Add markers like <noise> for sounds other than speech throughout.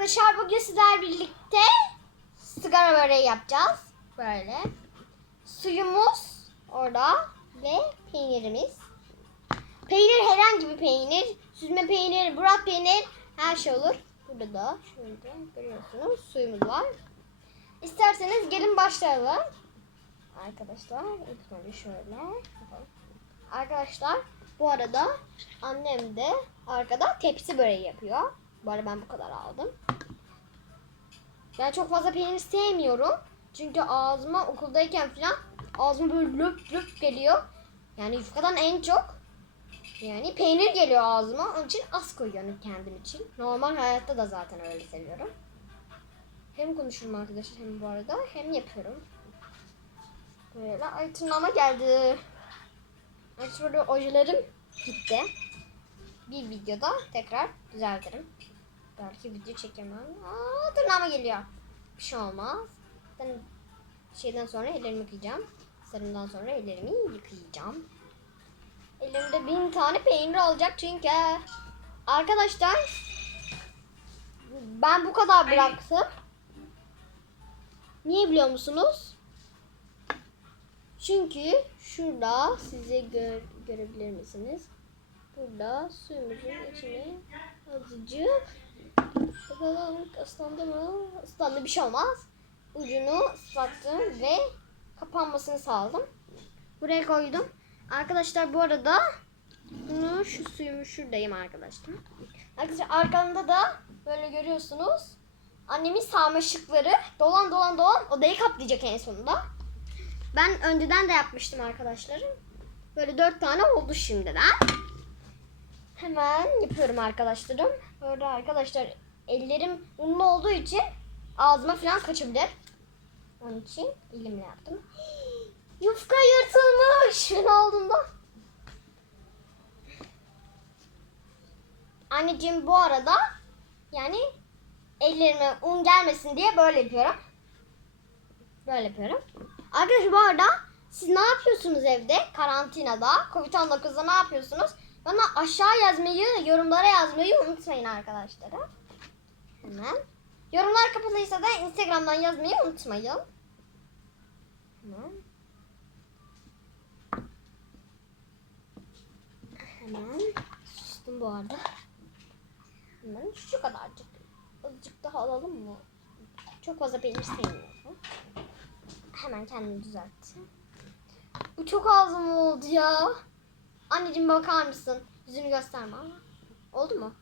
arkadaşlar bugün sizler birlikte sigara böreği yapacağız. Böyle. Suyumuz orada ve peynirimiz. Peynir herhangi bir peynir. Süzme peynir, burak peynir her şey olur. Burada da şöyle görüyorsunuz suyumuz var. İsterseniz gelin başlayalım. Arkadaşlar ilk önce şöyle. Arkadaşlar bu arada annem de arkada tepsi böreği yapıyor. Bu arada ben bu kadar aldım. Ben çok fazla peynir sevmiyorum. Çünkü ağzıma okuldayken falan ağzıma böyle löp löp geliyor. Yani yufkadan en çok yani peynir geliyor ağzıma. Onun için az koyuyorum kendim için. Normal hayatta da zaten öyle seviyorum. Hem konuşurum arkadaşlar hem bu arada hem yapıyorum. Böyle ay tırnağıma geldi. Ay şurada ojelerim gitti. Bir videoda tekrar düzeltirim. Belki video çekemem. Aa, tırnağıma geliyor. Bir şey olmaz. Ben şeyden sonra ellerimi yıkayacağım. Sarımdan sonra ellerimi yıkayacağım. Elimde bin tane peynir olacak çünkü. Arkadaşlar ben bu kadar bıraktım. Niye biliyor musunuz? Çünkü şurada size gör, görebilir misiniz? Burada suyumuzun içine azıcık bakalım mı? Islandı bir şey olmaz. Ucunu ıslattım ve kapanmasını sağladım. Buraya koydum. Arkadaşlar bu arada bunu şu suyumu şuradayım arkadaşlar. Arkadaşlar arkamda da böyle görüyorsunuz. Annemin sarmaşıkları dolan dolan dolan odayı kaplayacak en sonunda. Ben önceden de yapmıştım arkadaşlarım. Böyle dört tane oldu şimdiden. Hemen yapıyorum arkadaşlarım. Böyle arkadaşlar ellerim unlu olduğu için ağzıma falan kaçabilir. Onun için elimle yaptım. <gasps> Yufka yırtılmış. Ne olduğunda. Anneciğim bu arada yani ellerime un gelmesin diye böyle yapıyorum. Böyle yapıyorum. Arkadaşlar bu arada siz ne yapıyorsunuz evde karantinada? Covid-19'da ne yapıyorsunuz? Bana aşağı yazmayı, yorumlara yazmayı unutmayın arkadaşlar. Hemen. Yorumlar kapalıysa da Instagram'dan yazmayı unutmayın. Hemen. Hemen. Sustum bu arada. Hemen şu kadarcık. Azıcık daha alalım mı? Çok fazla peynir sevmiyorum. Hemen kendimi düzelttim. Bu çok az mı oldu ya? Anneciğim bakar mısın? Yüzünü gösterme ama. Oldu mu?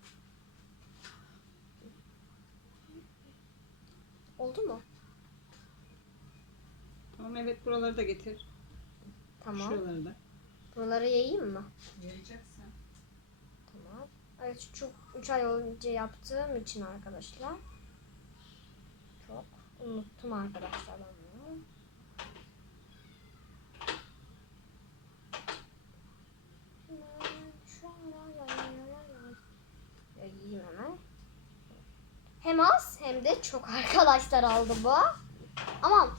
Oldu mu? Tamam evet buraları da getir. Tamam. Şuraları da. Buraları yayayım mı? Yiyeceksin. Tamam. Evet çok 3 ay önce yaptığım için arkadaşlar. Çok unuttum arkadaşlar ben bunu. Hemen şöyle yayayım hemen. Hem de çok arkadaşlar aldı bu. Aman.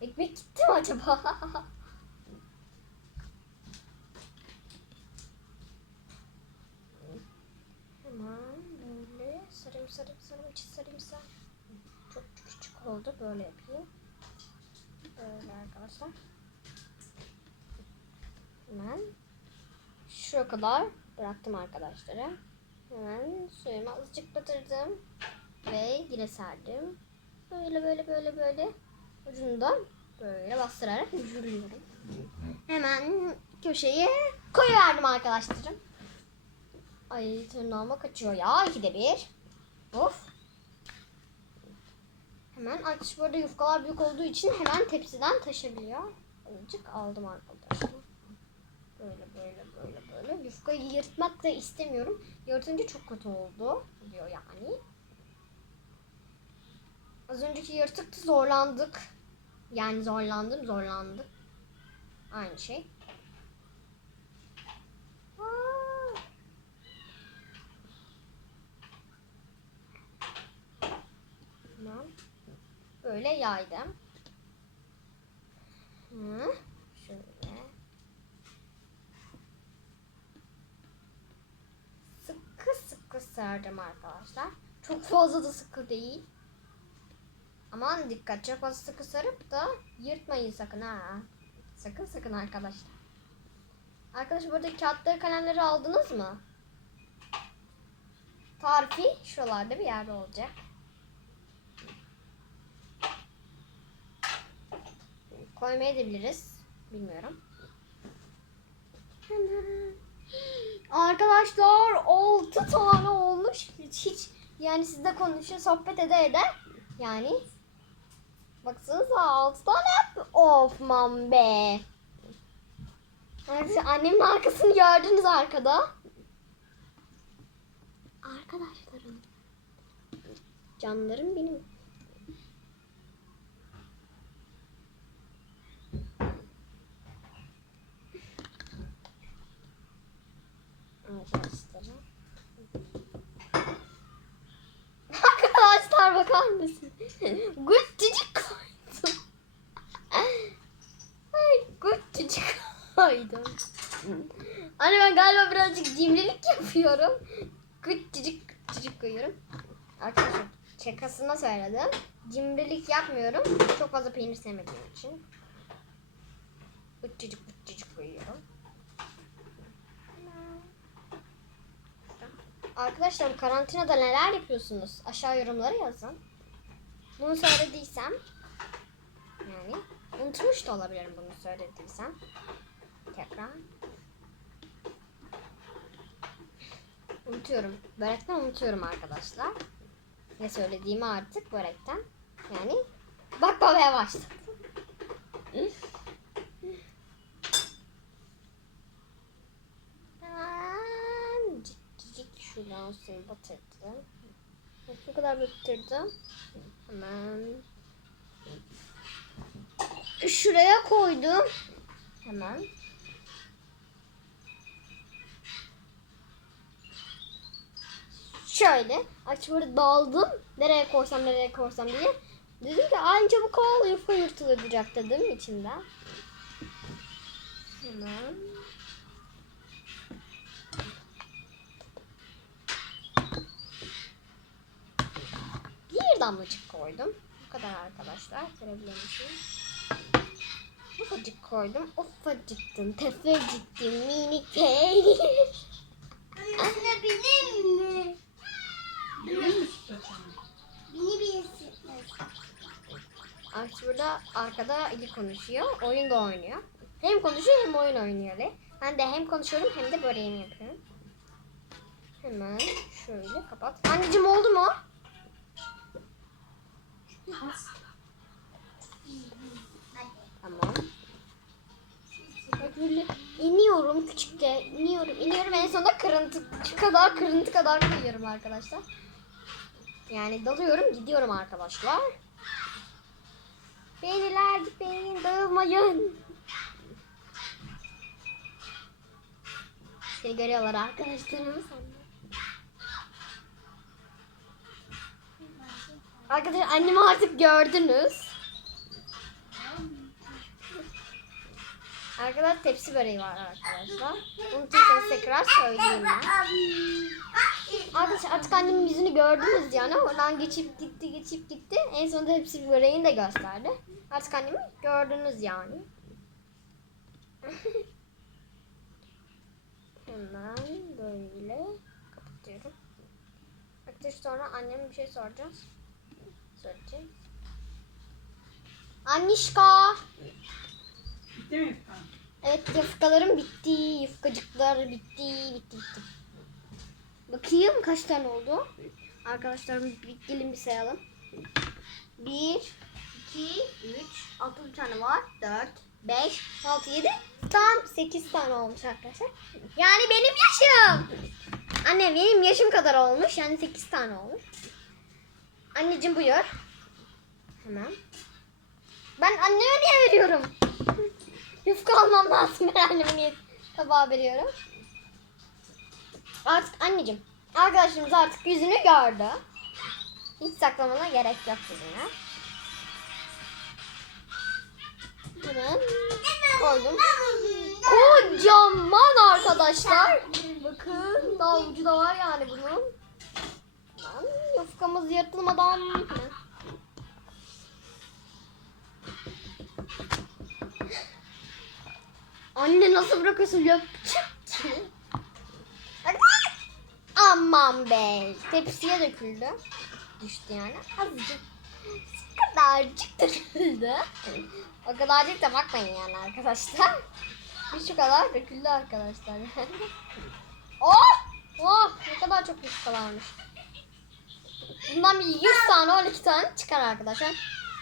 Ekmek gitti mi acaba? <laughs> Hemen böyle sarayım sarayım sarayım içi sarayım. Çok küçük oldu böyle yapayım. Böyle arkadaşlar. Hemen şuraya kadar bıraktım arkadaşlara. Hemen suyumu azıcık batırdım ve yine serdim. Böyle böyle böyle böyle ucundan böyle bastırarak mühürlüyorum. Hemen köşeye koyuverdim arkadaşlarım. Ay tırnağıma kaçıyor ya ikide bir. Of. Hemen arkadaş bu yufkalar büyük olduğu için hemen tepsiden taşabiliyor. Azıcık aldım arkadaşlar. Böyle böyle böyle böyle. Yufkayı yırtmak da istemiyorum. Yırtınca çok kötü oldu. Diyor yani. Az önceki yırtıktı zorlandık. Yani zorlandım zorlandık. Aynı şey. Böyle yaydım. Hı. Şöyle. Sıkı arkadaşlar. Çok fazla da sıkı değil. Aman dikkat çok fazla sıkı sarıp da yırtmayın sakın ha. Sakın sakın arkadaşlar. Arkadaşlar burada kağıtları kalemleri aldınız mı? Tarifi şuralarda bir yerde olacak. Koymayabiliriz. Bilmiyorum. Hemen. Arkadaşlar 6 tane olmuş. Hiç yani sizde konuşuyor sohbet ede ede. Yani baksanıza 6 tane. Of man be. Arkadaşlar annemin arkasını gördünüz arkada. Arkadaşlarım. Canlarım benim. Arkadaşlarım. Arkadaşlar bakar mısın? Güttücük koydum. Ay güttücük koydum. Anne ben galiba birazcık cimrilik yapıyorum. Güttücük güttücük koyuyorum. Arkadaşlar şakasına söyledim. Cimrilik yapmıyorum. Çok fazla peynir sevmediğim için. Güttücük güttücük koyuyorum. Arkadaşlar karantinada neler yapıyorsunuz? Aşağı yorumlara yazın. Bunu söylediysem yani unutmuş da olabilirim bunu söylediysem. Tekrar. Unutuyorum. Börekten unutuyorum arkadaşlar. Ne söylediğimi artık börekten. Yani bakmamaya başladım. Şuradan suyu batırdım. Bu kadar batırdım. Hemen şuraya koydum. Hemen. Şöyle. Aç böyle daldım. Nereye koysam nereye koysam diye. Dedim ki anca bu kol yufka yırtılacak dedim içinden. Hemen. Damlacık koydum. Bu kadar arkadaşlar. Görebiliyor musunuz? Ufacık koydum. Ufacıktım. Tefeciktim. Minik peynir. Üstüne binir mi? Biliyor musun saçını? Bini birisi. Artık burada arkada Ali konuşuyor. Oyun da oynuyor. Hem konuşuyor hem oyun oynuyor Ali. Ben de hem konuşuyorum hem de böreğimi yapıyorum. Hemen şöyle kapat. Anneciğim oldu mu? Tamam. Bak böyle iniyorum küçükçe iniyorum iniyorum en sonunda kırıntı kadar kırıntı kadar koyuyorum arkadaşlar. Yani dalıyorum gidiyorum arkadaşlar. Peynirler gitmeyin dağılmayın. Seni görüyorlar arkadaşlarımız. Arkadaşlar annemi artık gördünüz. Arkadaşlar tepsi böreği var arkadaşlar. Unutursanız tekrar söyleyeyim ben. Arkadaşlar artık annemin yüzünü gördünüz yani. Oradan geçip gitti geçip gitti. En sonunda hepsi böreğini de gösterdi. Artık annemi gördünüz yani. <laughs> Hemen böyle kapatıyorum. Arkadaşlar sonra anneme bir şey soracağız. Söyleyeceğiz. Annişka. Bitti mi Efkan? Evet yufkalarım bitti. Yufkacıklar bitti. Bitti bitti. Bakayım kaç tane oldu. Arkadaşlarım bir gelin bir sayalım. 1, 2, 3, 6 tane var. 4, 5, 6, 7. Tam 8 tane olmuş arkadaşlar. Yani benim yaşım. Anne benim yaşım kadar olmuş. Yani 8 tane olmuş. Anneciğim buyur. Hemen. Ben anneme niye veriyorum? Yufka almam lazım. Ben anneme niye tabağa veriyorum? Artık anneciğim. Arkadaşımız artık yüzünü gördü. Hiç saklamana gerek yok yüzüne. Hemen koydum. Kocaman arkadaşlar. Bakın daha ucu da var yani bunun. Hızlı yırtılmadan. Anne nasıl bırakıyorsun ya? Aman be. Tepsiye döküldü. Düştü yani. Azıcık. Kadarcık döküldü. O kadarcık da bakmayın yani arkadaşlar. Bir şu kadar döküldü arkadaşlar. <laughs> oh! Oh! Ne kadar çok yufkalarmış. Bundan bir 100 tane 12 tane çıkar arkadaşlar.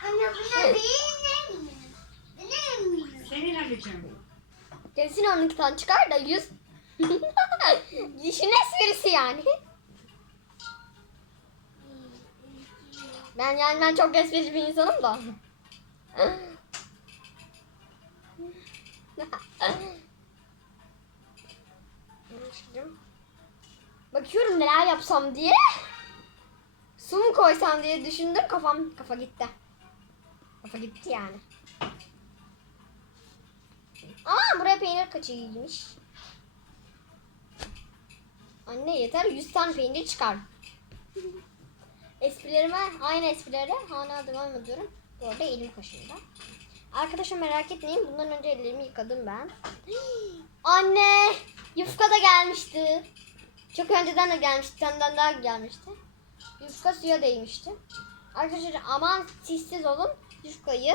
Anne buna mi? Benim mi? Senin Ali'cim. Kesin 12 tane çıkar da 100. <laughs> İşin esprisi yani. Ben yani ben çok esprili bir insanım da. <laughs> Bakıyorum neler yapsam diye. Su mu koysam diye düşündüm kafam kafa gitti. Kafa gitti yani. Aa buraya peynir kaçıymış. Anne yeter 100 tane peynir çıkar. Esprilerime aynı esprilere hala devam ediyorum. Bu arada elim kaşındı. Arkadaşlar merak etmeyin bundan önce ellerimi yıkadım ben. <gasps> Anne yufka da gelmişti. Çok önceden de gelmişti. Senden daha gelmişti. Yufka suya değmişti. Arkadaşlar aman sissiz olun. Yufkayı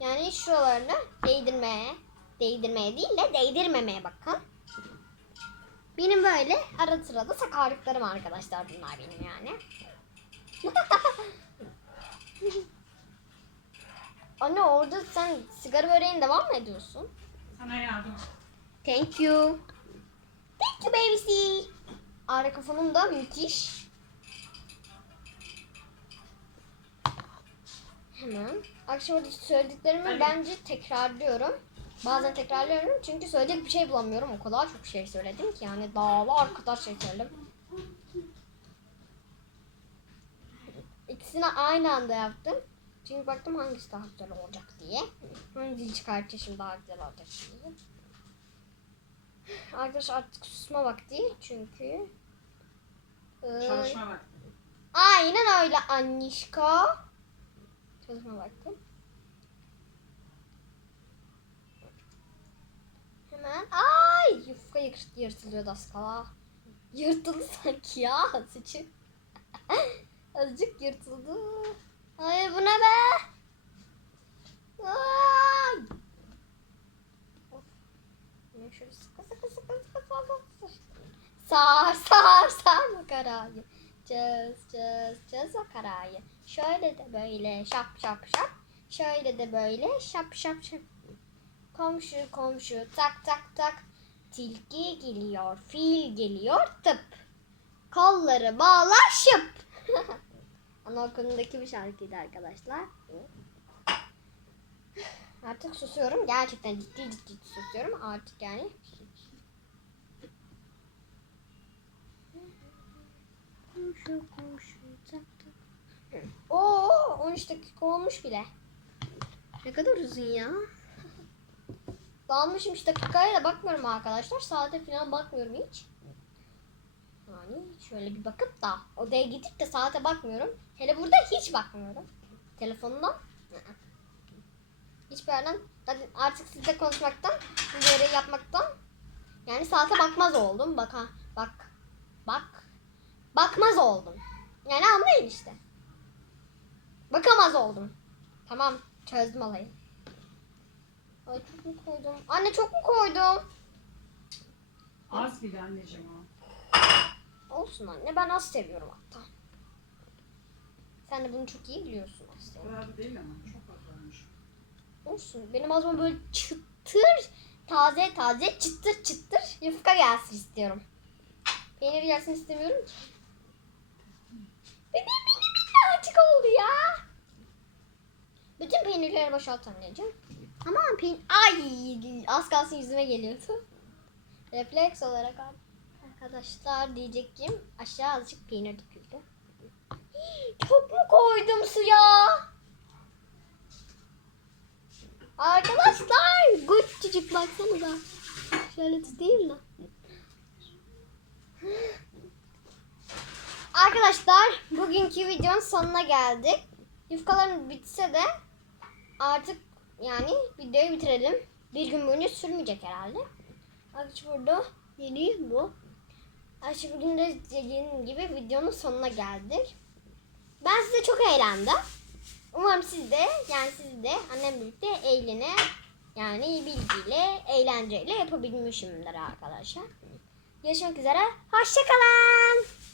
yani şuralarını değdirmeye değdirmeye değil de değdirmemeye bakın. Benim böyle ara sırada sakarlıklarım arkadaşlar bunlar benim yani. <laughs> Anne orada sen sigara böreğine devam mı ediyorsun? Sana yardım. Thank you. Thank you babysi. Arka fonum da müthiş. Hemen. Akşam orada söylediklerimi bence tekrarlıyorum. Bazen tekrarlıyorum çünkü söyleyecek bir şey bulamıyorum. O kadar çok şey söyledim ki yani dağlar kadar şey söyledim. İkisini aynı anda yaptım. Çünkü baktım hangisi daha güzel olacak diye. Hangi çıkartışım daha güzel olacak diye. Arkadaşlar artık susma vakti çünkü. Ee, Çalışma vakti. aynen öyle Anişka. Çalışma vakti. Hemen. Ay yufka yırt- yırtılıyordu az kala. Yırtıldı sanki ya saçım. Azıcık yırtıldı. Ay bu ne be? Ay. Şöyle sıkı sıkı sıkı. Sar sar sar makarayı. Çöz çöz çöz makarayı. Şöyle de böyle şap şap şap. Şöyle de böyle şap şap şap. Komşu komşu tak tak tak. Tilki geliyor, fil geliyor tıp. Kolları bağla şıp. <laughs> Anaokulundaki bir şarkıydı arkadaşlar. Artık susuyorum. Gerçekten ciddi ciddi susuyorum. Artık yani. Komşu komşu tak tak. Oo 13 dakika olmuş bile. Ne kadar uzun ya. <laughs> Dalmışım hiç dakikaya da bakmıyorum arkadaşlar. Saate falan bakmıyorum hiç. Yani şöyle bir bakıp da odaya gidip de saate bakmıyorum. Hele burada hiç bakmıyorum. Telefondan. Hiçbir yerden artık sizle konuşmaktan, görevi yapmaktan yani saate bakmaz oldum. Baka, bak, bak, bakmaz oldum. Yani anlayın işte. Bakamaz oldum. Tamam, çözdüm olayı. Ay çok mu koydum? Anne çok mu koydum? Az bile anneciğim o. Olsun anne ben az seviyorum hatta. Sen de bunu çok iyi biliyorsun aslında. kadar da değil ama çok az olmuş. Olsun. Benim ağzıma böyle çıtır, taze taze, çıtır çıtır yufka gelsin istiyorum. Peynir gelsin istemiyorum ki. Benim benim minnacık oldu ya. Bütün peynirleri boşalt anneciğim. Aman peynir... Ay az kalsın yüzüme geliyordu. Refleks olarak arkadaşlar diyecektim. Aşağı azıcık peynir döküldü. Çok mu koydum suya? Arkadaşlar küçücük baksanıza. Şöyle tutayım da. Arkadaşlar bugünkü videonun sonuna geldik. Yufkalarım bitse de artık yani videoyu bitirelim. Bir gün boyunca sürmeyecek herhalde. Arkadaşlar burada yeni bu. Arkadaşlar bugün de dediğim gibi videonun sonuna geldik. Ben size çok eğlendim. Umarım siz de yani siz de annem birlikte eğlene yani bilgiyle eğlenceyle yapabilmişimdir arkadaşlar. Görüşmek üzere. Hoşçakalın.